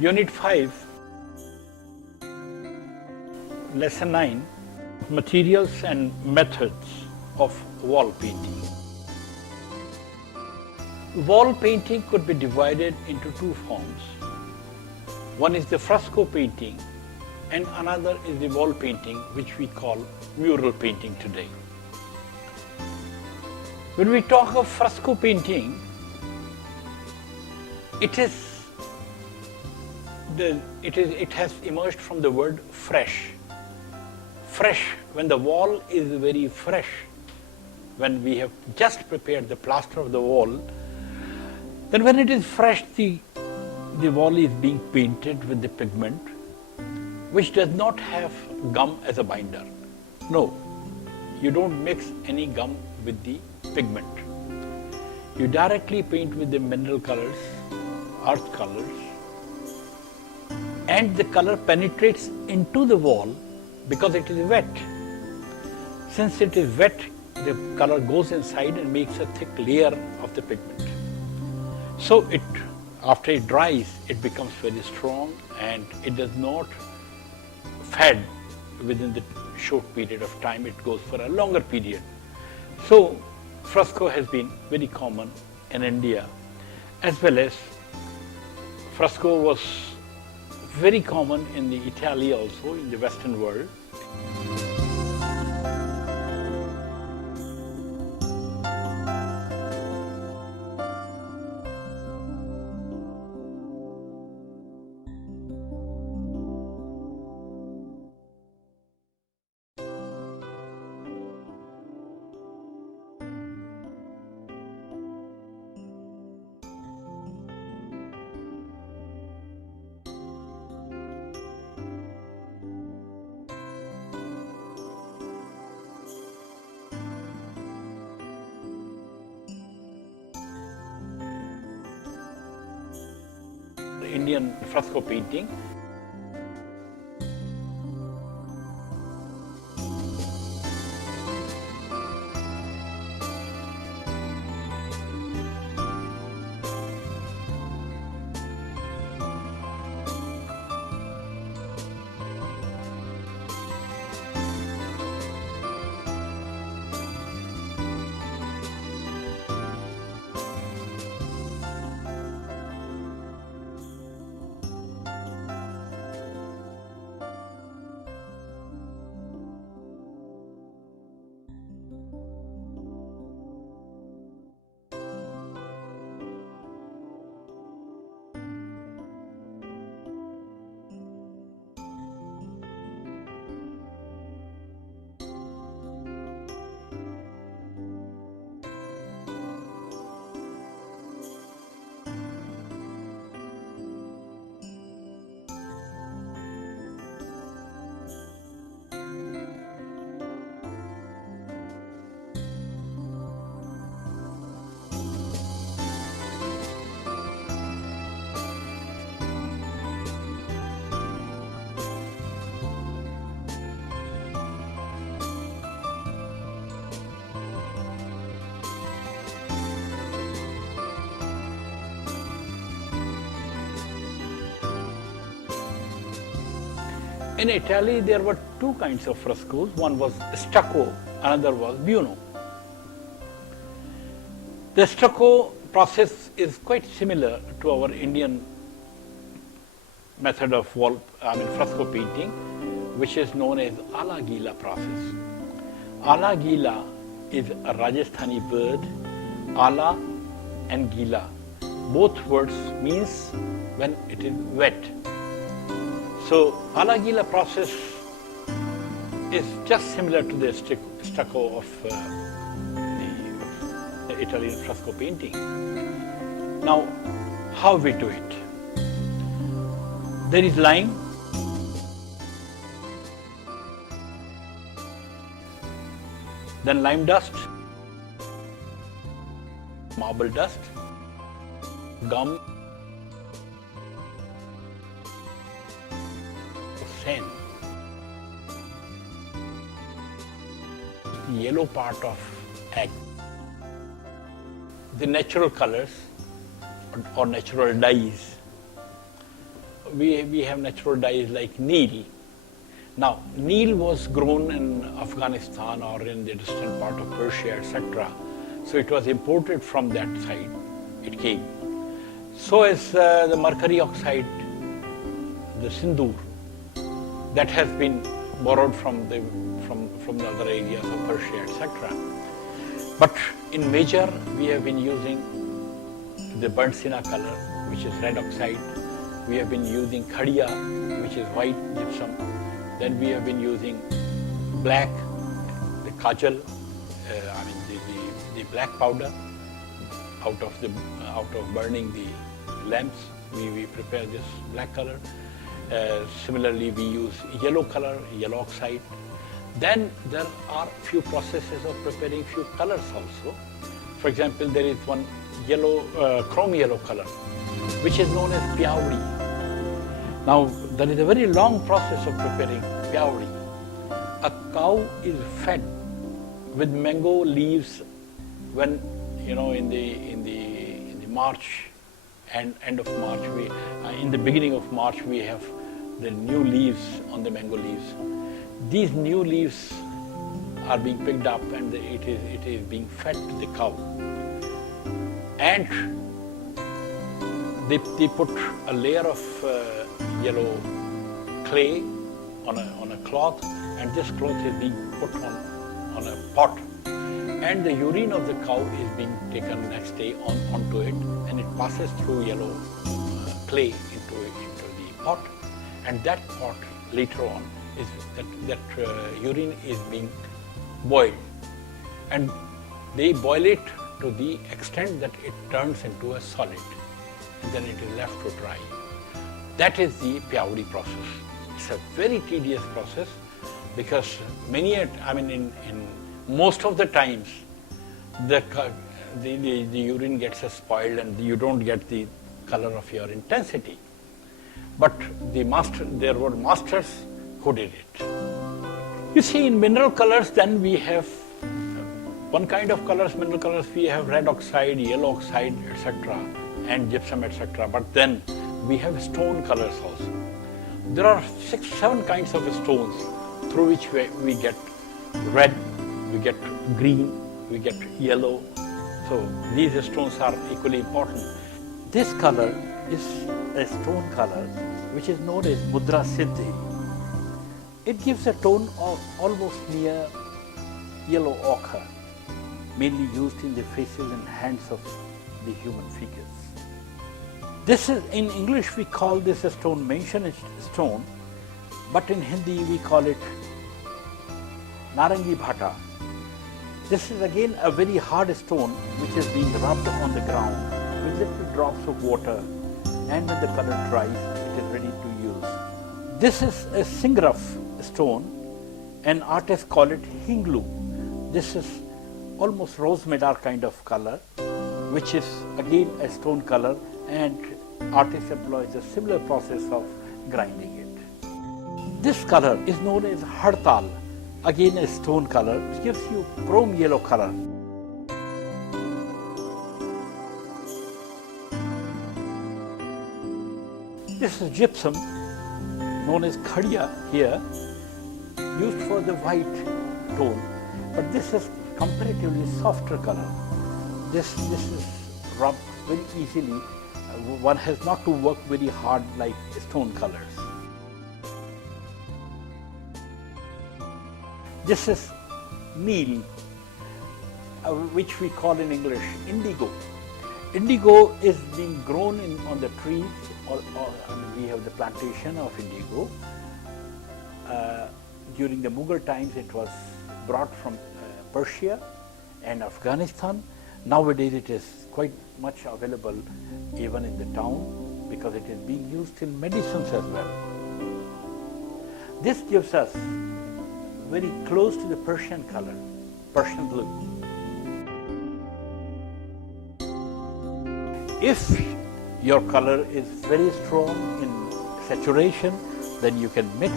Unit 5, Lesson 9, Materials and Methods of Wall Painting. Wall painting could be divided into two forms. One is the fresco painting and another is the wall painting, which we call mural painting today. When we talk of fresco painting, it has emerged from the word fresh. Fresh, when the wall is very fresh, when we have just prepared the plaster of the wall, then when it is fresh, the wall is being painted with the pigment, which does not have gum as a binder. No, you don't mix any gum with the pigment. You directly paint with the mineral colors, earth colors, and the color penetrates into the wall because it is wet. Since it is wet, the color goes inside and makes a thick layer of the pigment. So after it dries, it becomes very strong and it does not fade within the short period of time. It goes for a longer period. So fresco has been very common in India, as well as fresco was very common in the Italy also, in the Western world. Indian fresco painting. In Italy, there were two kinds of frescoes. One was stucco, another was buono. The stucco process is quite similar to our Indian method of fresco painting, which is known as ala gila process. Ala gila is a Rajasthani word. Ala and gila, both words means when it is wet. So ala gila process is just similar to the stucco of the Italian fresco painting. Now, how we do it? There is lime, then lime dust, marble dust, gum, sand, the yellow part of egg, the natural colors or natural dyes. we have natural dyes like Neil. Now, Neil was grown in Afghanistan or in the distant part of Persia, etc. So it was imported from that side, it came. So is the mercury oxide, the sindoor, that has been borrowed from the other areas of Persia, etc. But in major, we have been using the burnt sienna color, which is red oxide. We have been using khadiya, which is white gypsum. Then we have been using black, the kajal, the black powder. Out of burning the lamps, we prepare this black color. Similarly, we use yellow color, yellow oxide. Then there are few processes of preparing few colors also. For example, there is one yellow, chrome yellow color, which is known as pyawdi. Now, there is a very long process of preparing pyawdi. A cow is fed with mango leaves when, in the March and end of March, in the beginning of March, we have the new leaves on the mango leaves. These new leaves are being picked up and it is being fed to the cow. And they put a layer of yellow clay on a cloth, and this cloth is being put on a pot. And the urine of the cow is being taken next day onto it, and it passes through yellow clay into the pot. And that pot later on is that urine is being boiled, and they boil it to the extent that it turns into a solid, and then it is left to dry. That is the pyawdi process. It's a very tedious process because in most of the times the urine gets spoiled and you don't get the color of your intensity. But there were masters who did it. You see, in mineral colors, then we have one kind of colors, mineral colors, we have red oxide, yellow oxide, etc., and gypsum, etc. But then we have stone colors also. There are 6-7 kinds of stones through which we get red, we get green, we get yellow. So these stones are equally important. This color is a stone color which is known as Mudra Siddhi. It gives a tone of almost near yellow ochre, mainly used in the faces and hands of the human figures. This is, in English we call this a stone mention stone, but in Hindi we call it Narangi Bhata. This is again a very hard stone which is being rubbed on the ground with little drops of water, and when the color dries, it is ready to use. This is a Singraf stone, and artists call it Hinglu. This is almost rose madar kind of color, which is again a stone color, and artists employs a similar process of grinding it. This color is known as Hartal, again a stone color, which gives you chrome yellow color. This is gypsum, known as khadiya here, used for the white tone, but this is comparatively softer color. This is rubbed very easily. One has not to work very hard like stone colors. This is Neil, which we call in English indigo. Indigo is being grown on the trees, or we have the plantation of indigo. During the Mughal times, it was brought from Persia and Afghanistan. Nowadays, it is quite much available even in the town because it is being used in medicines as well. This gives us very close to the Persian color, Persian blue. If your color is very strong in saturation, then you can mix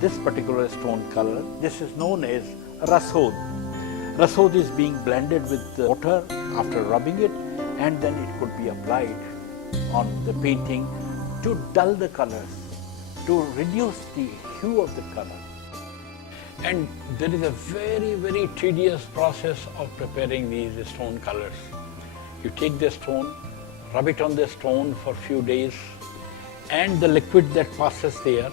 this particular stone color. This is known as rasod. Rasod is being blended with the water after rubbing it, and then it could be applied on the painting to dull the colors, to reduce the hue of the color. And there is a very, very tedious process of preparing these stone colors. You take the stone, rub it on the stone for a few days, and the liquid that passes there,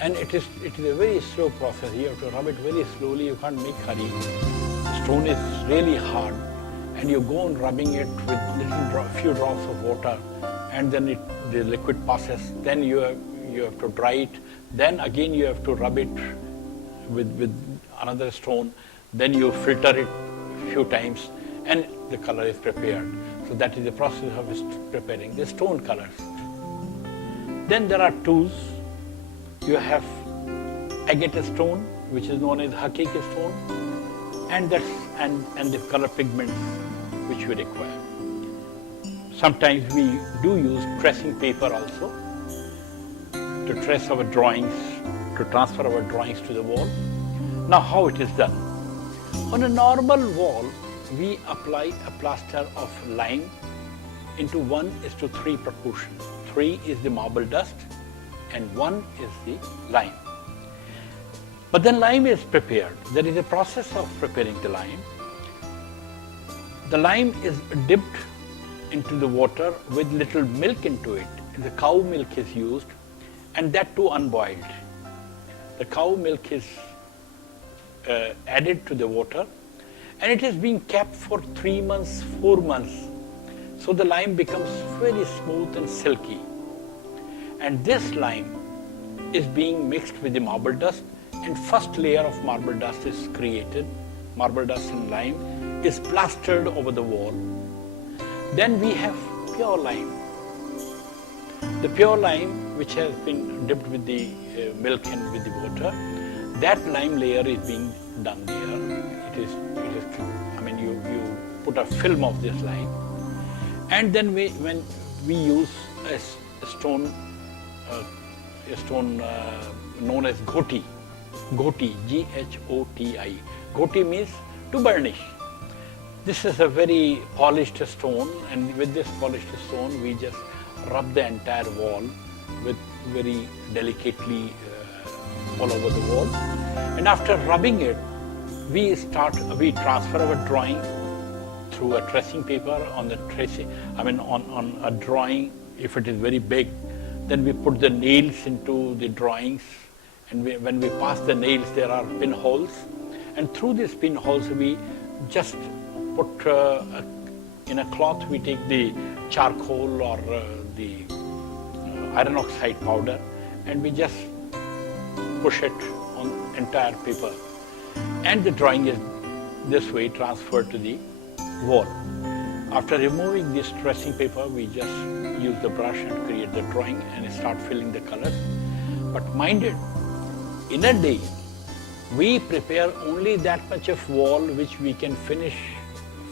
and it is a very slow process. You have to rub it very slowly, you can't make hurry. Stone is really hard, and you go on rubbing it with few drops of water, and then the liquid passes. Then you have to dry it. Then again you have to rub it with another stone. Then you filter it a few times, and the color is prepared. So that is the process of preparing the stone colors. Then there are tools. You have agate stone, which is known as hakiki stone, and the color pigments which we require. Sometimes we do use tracing paper also to trace our drawings, to transfer our drawings to the wall. Now how it is done? On a normal wall, we apply a plaster of lime into 1:3 proportion. 3 is the marble dust and 1 is the lime. But then lime is prepared. There is a process of preparing the lime. The lime is dipped into the water with little milk into it. The cow milk is used, and that too unboiled. The cow milk is added to the water, and it is being kept for 3 months, 4 months. So the lime becomes very smooth and silky. And this lime is being mixed with the marble dust, and first layer of marble dust is created. Marble dust and lime is plastered over the wall. Then we have pure lime. The pure lime, which has been dipped with the milk and with the water, that lime layer is being done there. You put a film of this lime, and then when we use a stone known as ghoti, G-H-O-T-I. Ghoti means to burnish. This is a very polished stone, and with this polished stone we just rub the entire wall with very delicately all over the wall. And after rubbing it, we transfer our drawing through a tracing paper on a drawing. If it is very big, then we put the nails into the drawings, and when we pass the nails, there are pinholes, and through these pinholes we just put in a cloth. We take the charcoal or the iron oxide powder, and we just push it on entire paper, and the drawing is this way transferred to the wall. After removing this tracing paper, we just use the brush and create the drawing and start filling the colors. But mind it, in a day, we prepare only that much of wall which we can finish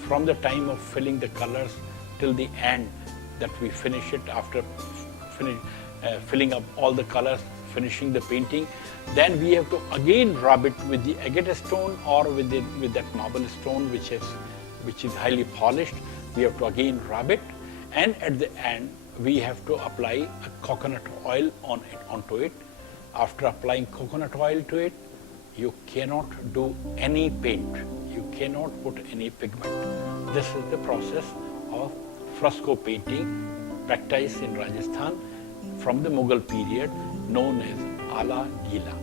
from the time of filling the colors till the end, that we finish it after filling up all the colors, finishing the painting. Then we have to again rub it with the agate stone or with that marble stone which is highly polished. We have to again rub it, and at the end we have to apply a coconut oil onto it. After applying coconut oil to it, you cannot do any paint. You cannot put any pigment. This is the process of fresco painting practiced in Rajasthan from the Mughal period, known as Ala Gila.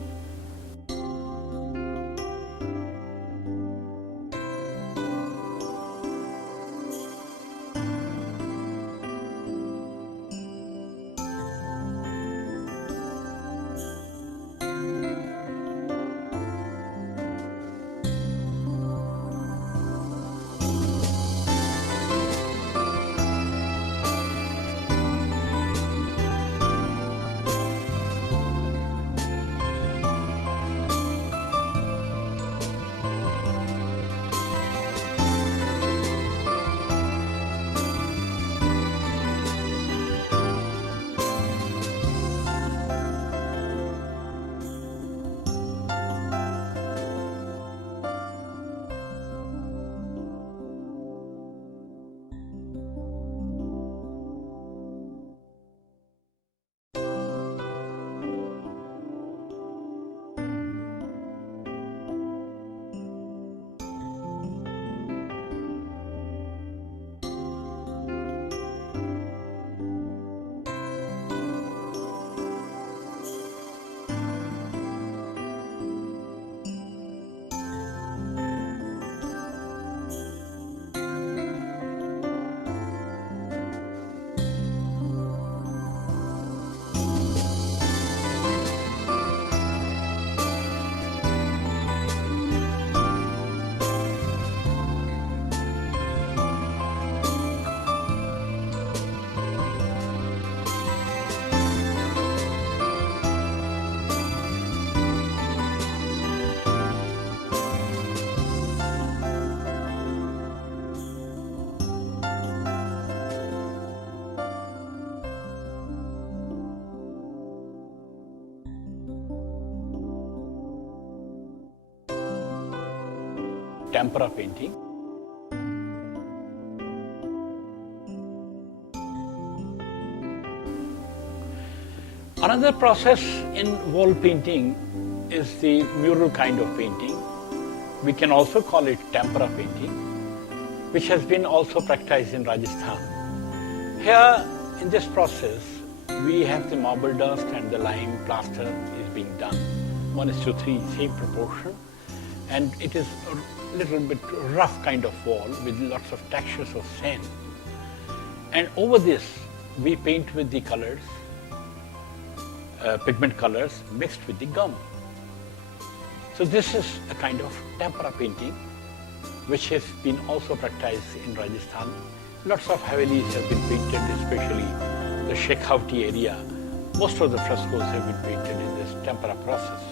tempera painting. Another process in wall painting is the mural kind of painting. We can also call it tempera painting, which has been also practiced in Rajasthan. Here in this process, we have the marble dust and the lime plaster is being done 1:3, same proportion, and it is a little bit rough kind of wall with lots of textures of sand. And over this, we paint with the colors, pigment colors mixed with the gum. So this is a kind of tempera painting, which has been also practiced in Rajasthan. Lots of Havelis have been painted, especially the Shekhawati area. Most of the frescoes have been painted in this tempera process.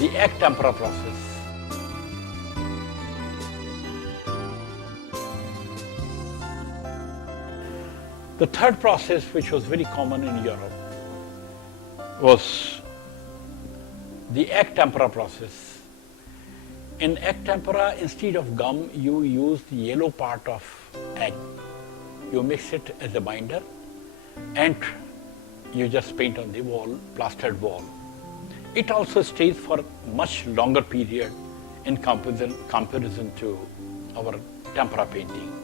The egg tempera process. The third process, which was very common in Europe, was the egg tempera process. In egg tempera, instead of gum, you use the yellow part of egg. You mix it as a binder and you just paint on the wall, plastered wall. It also stays for much longer period in comparison to our tempera painting.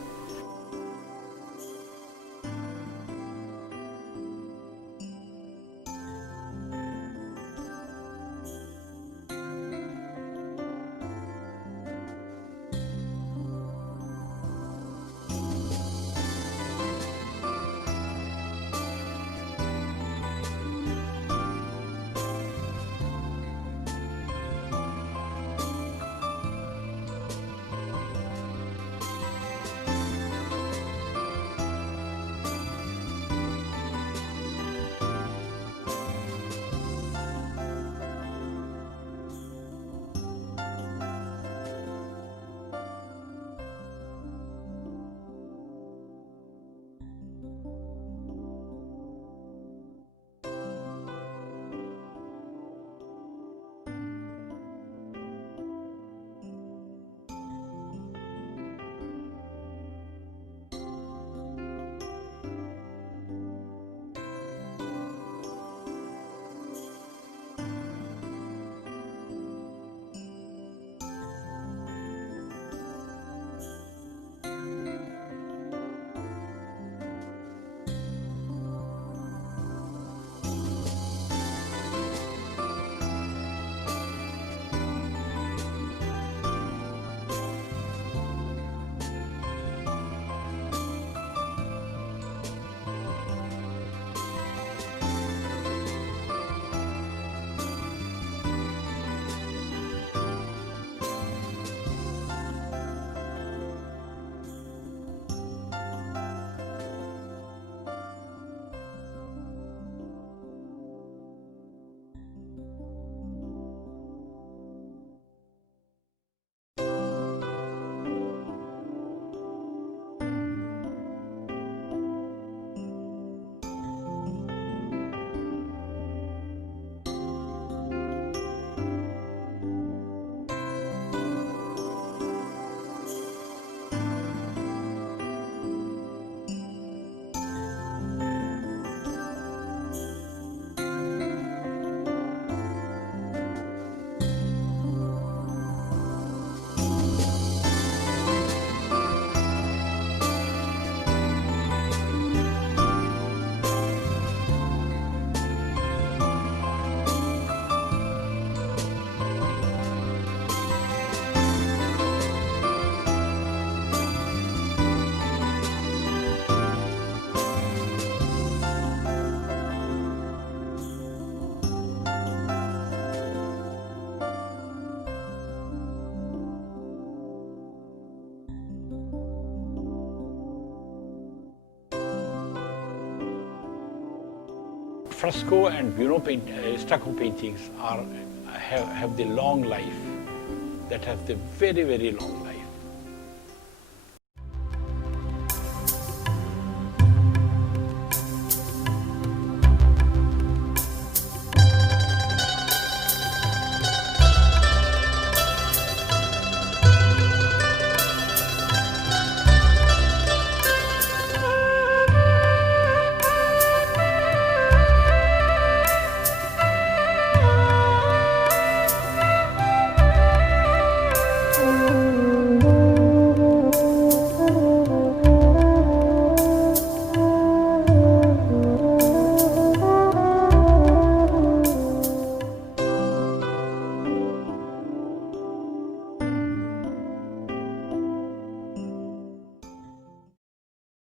fresco and stucco paintings have the long life, that have the very, very long life.